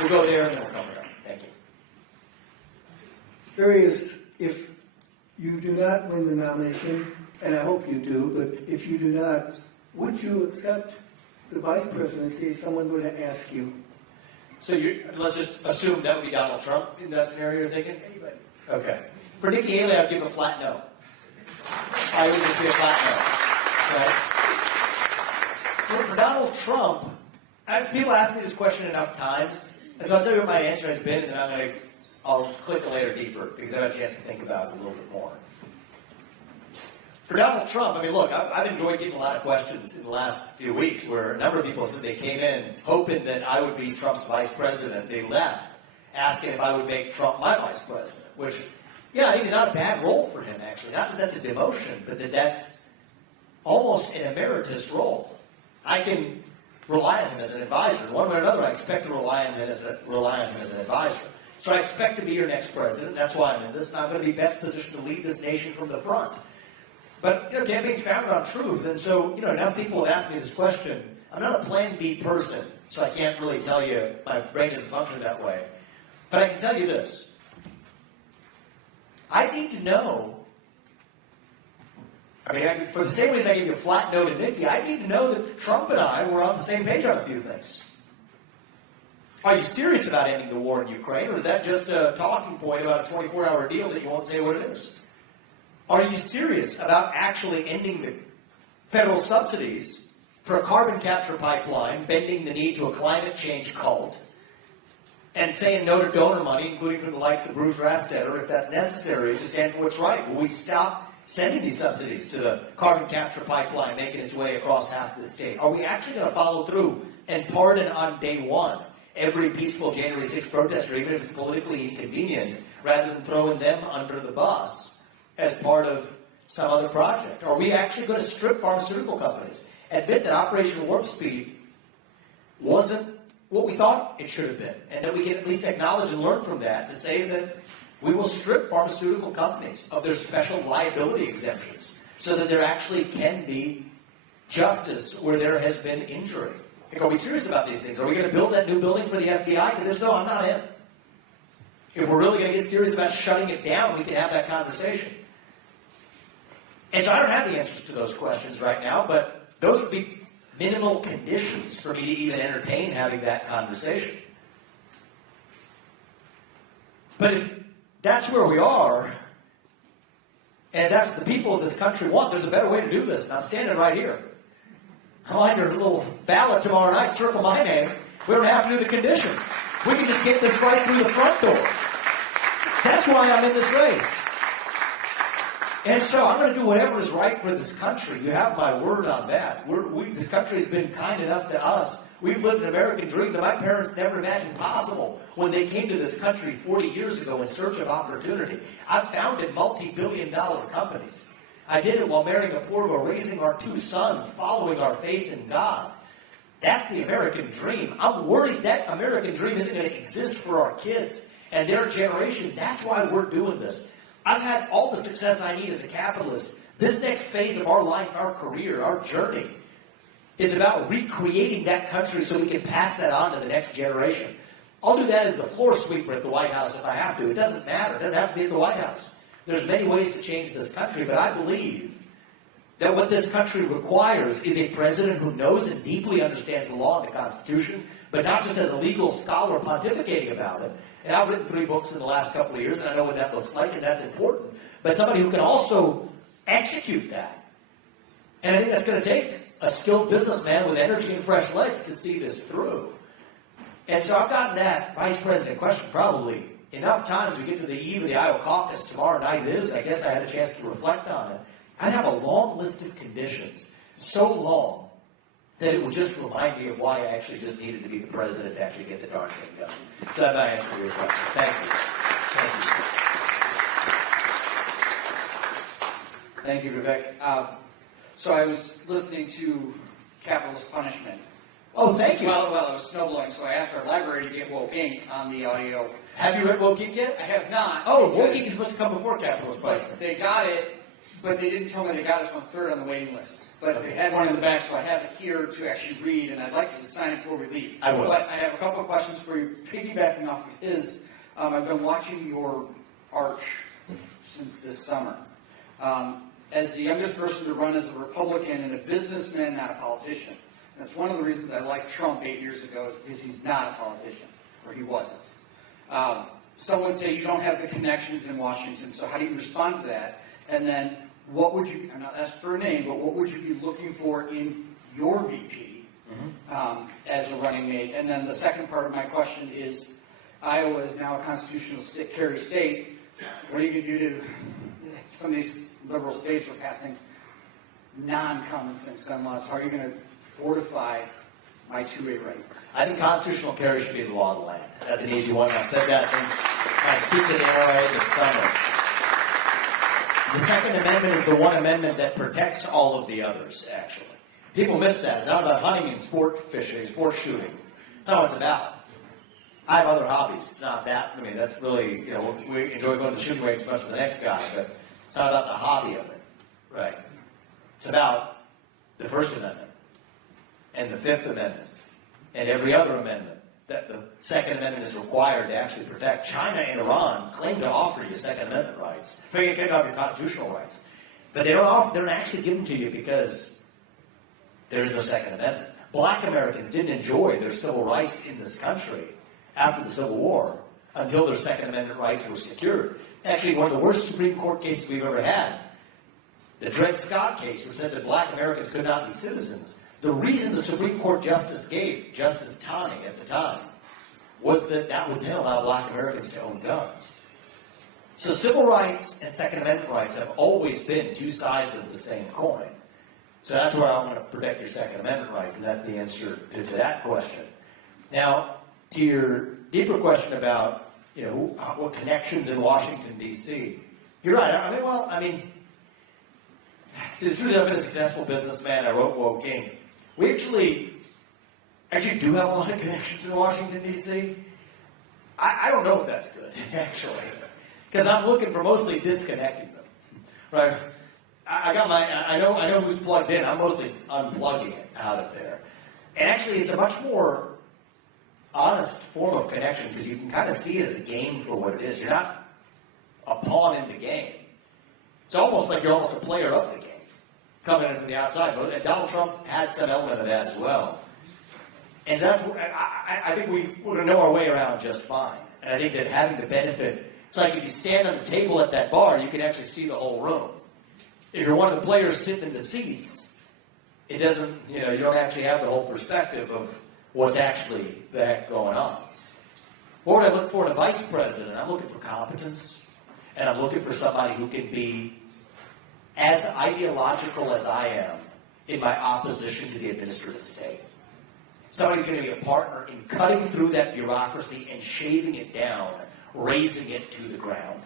We'll go there and then we'll come around. Thank you. Various, if you do not win the nomination, and I hope you do, but if you do not, would you accept the vice presidency if someone were to ask you? So let's just assume that would be Donald Trump in that scenario you're thinking? Anybody. Okay. For Nikki Haley, I'd give a flat no. I would just be a flat no. Right? For Donald Trump, people ask me this question enough times, and so I'll tell you what my answer has been, and then I'll click a layer deeper because I've had a chance to think about it a little bit more. For Donald Trump, I mean, look, I've enjoyed getting a lot of questions in the last few weeks where a number of people said they came in hoping that I would be Trump's vice president. They left asking if I would make Trump my vice president, which, yeah, I think is not a bad role for him, actually. Not that that's a demotion, but that's almost an emeritus role. I can rely on him as an advisor. One way or another, I expect to rely on him as an advisor. So I expect to be your next president. That's why I'm in this. And I'm going to be best positioned to lead this nation from the front. But, campaign's founded on truth. And so, enough people have asked me this question. I'm not a plan B person, so I can't really tell you my brain doesn't function that way. But I can tell you this. I need to know, for the same reason I gave you a flat no to Nikki, I need to know that Trump and I were on the same page on a few things. Are you serious about ending the war in Ukraine, or is that just a talking point about a 24-hour deal that you won't say what it is? Are you serious about actually ending the federal subsidies for a carbon capture pipeline, bending the knee to a climate change cult, and saying no to donor money, including from the likes of Bruce Rastetter, if that's necessary, to stand for what's right? Will we stop sending these subsidies to the carbon capture pipeline, making its way across half of the state? Are we actually going to follow through and pardon on day one every peaceful January 6th protester, even if it's politically inconvenient, rather than throwing them under the bus as part of some other project? Are we actually going to strip pharmaceutical companies, admit that Operation Warp Speed wasn't what we thought it should have been, and that we can at least acknowledge and learn from that to say that we will strip pharmaceutical companies of their special liability exemptions so that there actually can be justice where there has been injury? Are we serious about these things? Are we going to build that new building for the FBI? Because if so, I'm not in. If we're really going to get serious about shutting it down, we can have that conversation. And so I don't have the answers to those questions right now, but those would be minimal conditions for me to even entertain having that conversation. But if that's where we are, and if that's what the people of this country want, there's a better way to do this. And I'm standing right here. I'll on your little ballot tomorrow night, circle my name. We don't have to do the conditions. We can just get this right through the front door. That's why I'm in this race. And so I'm going to do whatever is right for this country. You have my word on that. This country has been kind enough to us. We've lived an American dream that my parents never imagined possible when they came to this country 40 years ago in search of opportunity. I've founded multi-billion-dollar companies. I did it while marrying a poor widow, raising our 2 sons, following our faith in God. That's the American dream. I'm worried that American dream isn't going to exist for our kids and their generation. That's why we're doing this. I've had all the success I need as a capitalist. This next phase of our life, our career, our journey is about recreating that country so we can pass that on to the next generation. I'll do that as the floor sweeper at the White House if I have to. It doesn't matter. It doesn't have to be at the White House. There's many ways to change this country, but I believe that what this country requires is a president who knows and deeply understands the law and the Constitution, but not just as a legal scholar pontificating about it. And I've written 3 books in the last couple of years, and I know what that looks like, and that's important. But somebody who can also execute that. And I think that's going to take a skilled businessman with energy and fresh legs to see this through. And so I've gotten that vice president question probably enough times. We get to the eve of the Iowa caucus tomorrow night. It is. I guess I had a chance to reflect on it. I'd have a long list of conditions, so long that it would just remind me of why I actually just needed to be the president to actually get the darn thing done. So that's my answer to your question. Thank you. Thank you, Vivek. So I was listening to Capitalist Punishment. Oh, thank you. Well, it was snowblowing, so I asked our library to get Woke Inc. on the audio. Have you read Woke Inc. yet? I have not. Oh, Woke Inc. is supposed to come before Capitalist Punishment. But they got it but they didn't tell me they got us on third on the waiting list. But they had one in the back, so I have it here to actually read, and I'd like you to sign it before we leave. I will. But I have a couple of questions for you. Piggybacking off of his, I've been watching your arch since this summer. As the youngest person to run as a Republican and a businessman, not a politician. And that's one of the reasons I liked Trump 8 years ago, is because he's not a politician, or he wasn't. Someone say you don't have the connections in Washington, so how do you respond to that? And then what would you, I'm not asking for a name, but what would you be looking for in your VP as a running mate? And then the second part of my question is, Iowa is now a constitutional carry state. What are you going to do to some of these liberal states are passing non-common sense gun laws? How are you going to fortify my 2A rights? I think constitutional carry should be the law of the land. That's an easy one. I've said that since I speak to the NRA this summer. The Second Amendment is the one amendment that protects all of the others, actually. People miss that. It's not about hunting and sport fishing, sport shooting. It's not what it's about. I have other hobbies. It's not that. I mean, that's really, we enjoy going to the shooting range as much as the next guy, but it's not about the hobby of it. Right. It's about the First Amendment and the Fifth Amendment and every other amendment that the Second Amendment is required to actually protect. China and Iran claim to offer you Second Amendment rights. They claim to offer you constitutional rights. But they don't actually give them to you because there is no Second Amendment. Black Americans didn't enjoy their civil rights in this country after the Civil War until their Second Amendment rights were secured. Actually, one of the worst Supreme Court cases we've ever had, the Dred Scott case, which said that black Americans could not be citizens. The reason the Supreme Court justice gave, Justice Taney at the time, was that that would then allow black Americans to own guns. So civil rights and Second Amendment rights have always been two sides of the same coin. So that's where I want to protect your Second Amendment rights, and that's the answer to that question. Now, to your deeper question about, what connections in Washington, D.C., you're right. See, the truth is I've been a successful businessman. I wrote Woe King. We actually do have a lot of connections in Washington, D.C. I don't know if that's good, actually, because I'm looking for mostly disconnecting them, right? I know who's plugged in. I'm mostly unplugging it out of there. And actually, it's a much more honest form of connection because you can kind of see it as a game for what it is. You're not a pawn in the game. It's almost like you're almost a player of the game, coming in from the outside. And Donald Trump had some element of that as well. And so I think we're going to know our way around just fine. And I think that having the benefit, it's like if you stand on the table at that bar, you can actually see the whole room. If you're one of the players sitting in the seats, it doesn't, you don't actually have the whole perspective of what's actually the heck going on. What would I look for in a vice president? I'm looking for competence. And I'm looking for somebody who can be as ideological as I am in my opposition to the administrative state. Somebody who's going to be a partner in cutting through that bureaucracy and shaving it down, razing it to the ground,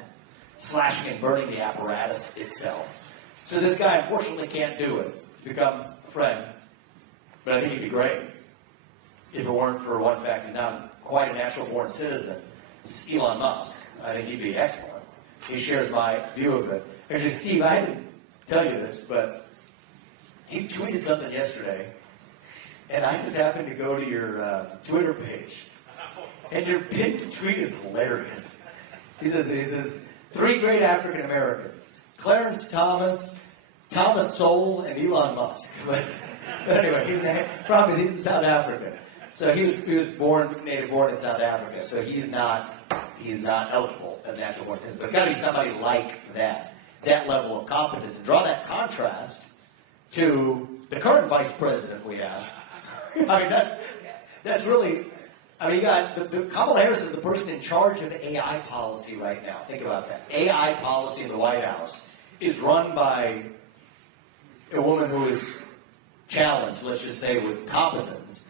slashing and burning the apparatus itself. So this guy, unfortunately, can't do it. He's become a friend. But I think he'd be great if it weren't for one fact. He's not quite a natural-born citizen. It's Elon Musk. I think he'd be excellent. He shares my view of it. Actually, Steve, I didn't tell you this, but he tweeted something yesterday, and I just happened to go to your Twitter page, and your pinned tweet is hilarious. He says, 3 great African Americans, Clarence Thomas, Thomas Sowell, and Elon Musk. But anyway, he's in South Africa. So he was native born in South Africa, so he's not eligible as a natural born citizen. But it's got to be somebody like that level of competence. And draw that contrast to the current vice president we have. That's really, you got, the Kamala Harris is the person in charge of AI policy right now. Think about that. AI policy in the White House is run by a woman who is challenged, let's just say, with competence.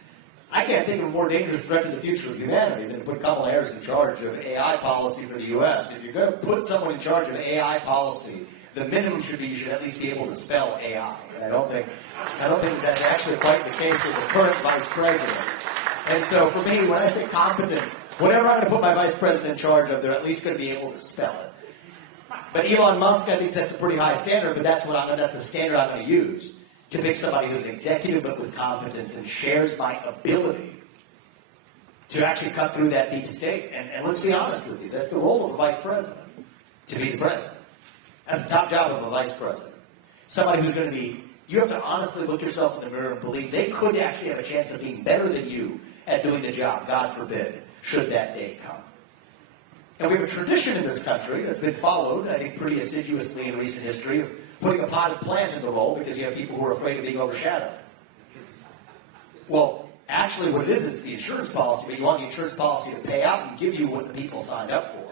I can't think of a more dangerous threat to the future of humanity than to put Kamala Harris in charge of AI policy for the U.S. If you're going to put someone in charge of AI policy, the minimum should be you should at least be able to spell AI. And I don't think that's actually quite the case with the current vice president. And so for me, when I say competence, whatever I'm going to put my vice president in charge of, they're at least going to be able to spell it. But Elon Musk, I think, sets a pretty high standard, but that's the standard I'm going to use to pick somebody who's an executive but with competence and shares my ability to actually cut through that deep state. And let's be honest with you, that's the role of a vice president, to be the president. That's the top job of a vice president. Somebody who's going to be, you have to honestly look yourself in the mirror and believe they could actually have a chance of being better than you at doing the job, God forbid, should that day come. And we have a tradition in this country that's been followed, I think, pretty assiduously in recent history of putting a potted plant in the role because you have people who are afraid of being overshadowed. Well, actually what it is, it's the insurance policy, but you want the insurance policy to pay out and give you what the people signed up for.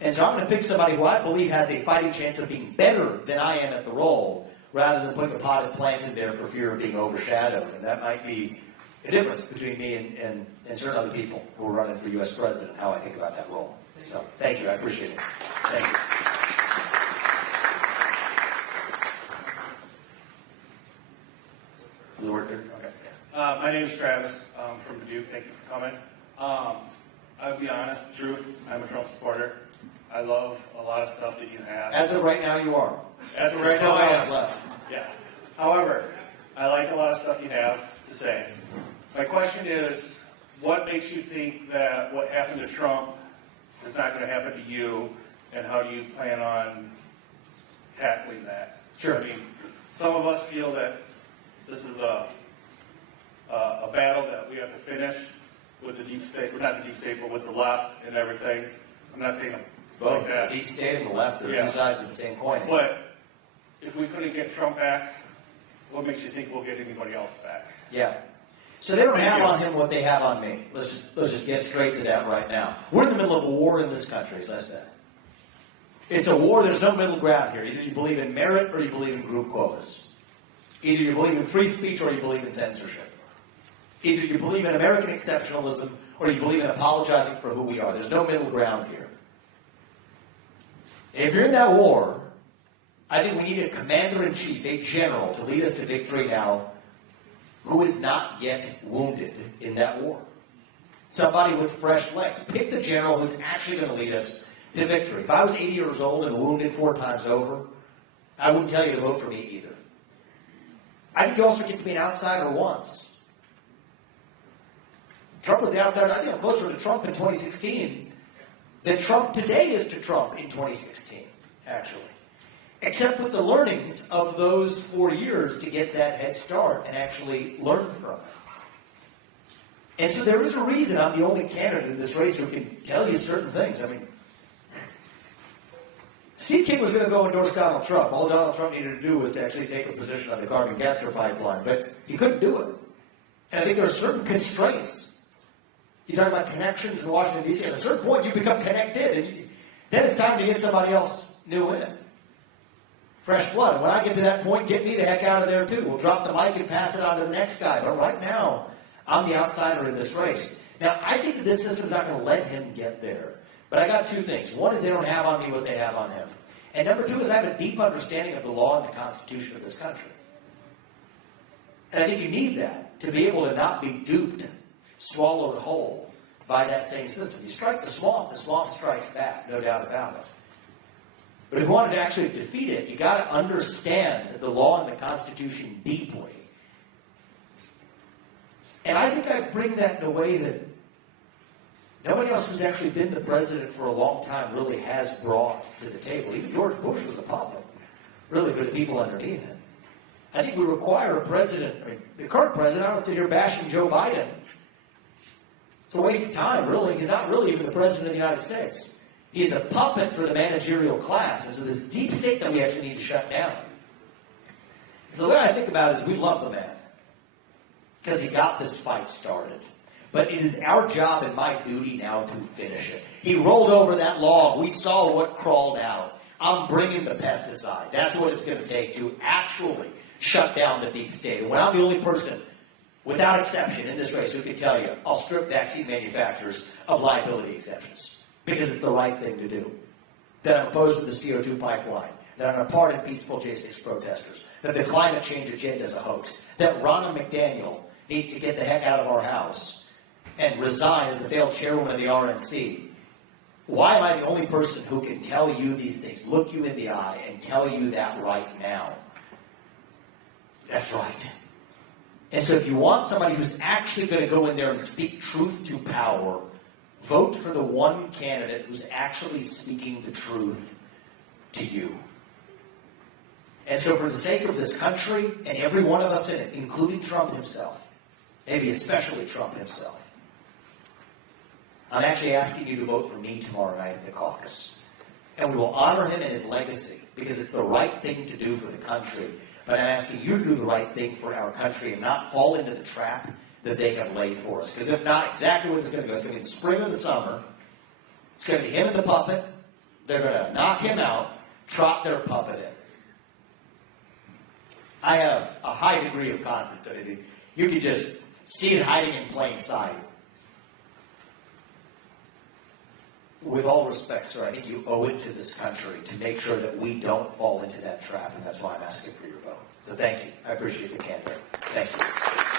And so I'm going to pick somebody who I believe has a fighting chance of being better than I am at the role, rather than putting a potted plant in there for fear of being overshadowed. And that might be a difference between me and certain other people who are running for U.S. president, how I think about that role. So, thank you. I appreciate it. Thank you. Does it work there? Okay. My name is Travis. I'm from Dubuque. Thank you for coming. I'll be honest, truth, I'm a Trump supporter. I love a lot of stuff that you have. As of right now, you are. As of right now, I am. Left. Yes. However, I like a lot of stuff you have to say. My question is, what makes you think that what happened to Trump is not going to happen to you, and how do you plan on tackling that? Sure. I mean, some of us feel that this is a battle that we have to finish with the deep state, well, not the deep state, but with the left and everything. I'm not saying Both like that. the deep state and the left are Yeah. two sides of the same coin. But if we couldn't get Trump back, what makes you think we'll get anybody else back? Yeah. So they don't have on him what they have on me. Let's just get straight to that right now. We're in the middle of a war in this country, as I said. It's a war. There's no middle ground here. Either you believe in merit or you believe in group quotas. Either you believe in free speech or you believe in censorship. Either you believe in American exceptionalism or you believe in apologizing for who we are. There's no middle ground here. If you're in that war, I think we need a commander-in-chief, a general, to lead us to victory now, who is not yet wounded in that war. Somebody with fresh legs. Pick the general who's actually going to lead us to victory. If I was 80 years old and wounded 4 times over, I wouldn't tell you to vote for me either. I think you also get to be an outsider once. Trump was the outsider. I think I'm closer to Trump in 2016 than Trump today is to Trump in 2016, actually. Except with the learnings of those 4 years to get that head start and actually learn from it. And so there is a reason I'm the only candidate in this race who can tell you certain things. I mean, Steve King was going to go endorse Donald Trump. All Donald Trump needed to do was to actually take a position on the carbon capture pipeline. But he couldn't do it. And I think there are certain constraints. You talk about connections in Washington, D.C. At a certain point, you become connected. And then it's time to get somebody else new in. Fresh blood. When I get to that point, get me the heck out of there, too. We'll drop the mic and pass it on to the next guy. But right now, I'm the outsider in this race. Now, I think that this system's not going to let him get there. But I got 2 things. One is they don't have on me what they have on him. And number 2 is I have a deep understanding of the law and the Constitution of this country. And I think you need that to be able to not be duped, swallowed whole by that same system. You strike the swamp strikes back, no doubt about it. But if you wanted to actually defeat it, you got to understand the law and the Constitution deeply. And I think I bring that in a way that nobody else who's actually been the president for a long time really has brought to the table. Even George Bush was a puppet, really, for the people underneath him. I think we require a president, the current president, I don't sit here bashing Joe Biden. It's a waste of time, really. He's not really even the president of the United States. He's a puppet for the managerial class. And so this deep state that we actually need to shut down. So the way I think about it is we love the man because he got this fight started. But it is our job and my duty now to finish it. He rolled over that log. We saw what crawled out. I'm bringing the pesticide. That's what it's going to take to actually shut down the deep state. And when I'm the only person, without exception, in this race who can tell you, I'll strip vaccine manufacturers of liability exceptions because it's the right thing to do. That I'm opposed to the CO2 pipeline. That I'm a part of peaceful J6 protesters. That the climate change agenda is a hoax. That Ronna McDaniel needs to get the heck out of our house and resign as the failed chairwoman of the RNC. Why am I the only person who can tell you these things, look you in the eye, and tell you that right now? That's right. And so if you want somebody who's actually going to go in there and speak truth to power, vote for the one candidate who's actually speaking the truth to you. And so for the sake of this country and every one of us in it, including Trump himself, maybe especially Trump himself, I'm actually asking you to vote for me tomorrow night at the caucus. And we will honor him and his legacy because it's the right thing to do for the country. But I'm asking you to do the right thing for our country and not fall into the trap that they have laid for us. Because if not, exactly what it's going to go. It's going to be the spring or the summer. It's going to be him and the puppet. They're going to knock him out, trot their puppet in. I have a high degree of confidence that you can just see it hiding in plain sight. With all respect, sir, I think you owe it to this country to make sure that we don't fall into that trap, and that's why I'm asking for your vote. So thank you. I appreciate the candor. Thank you.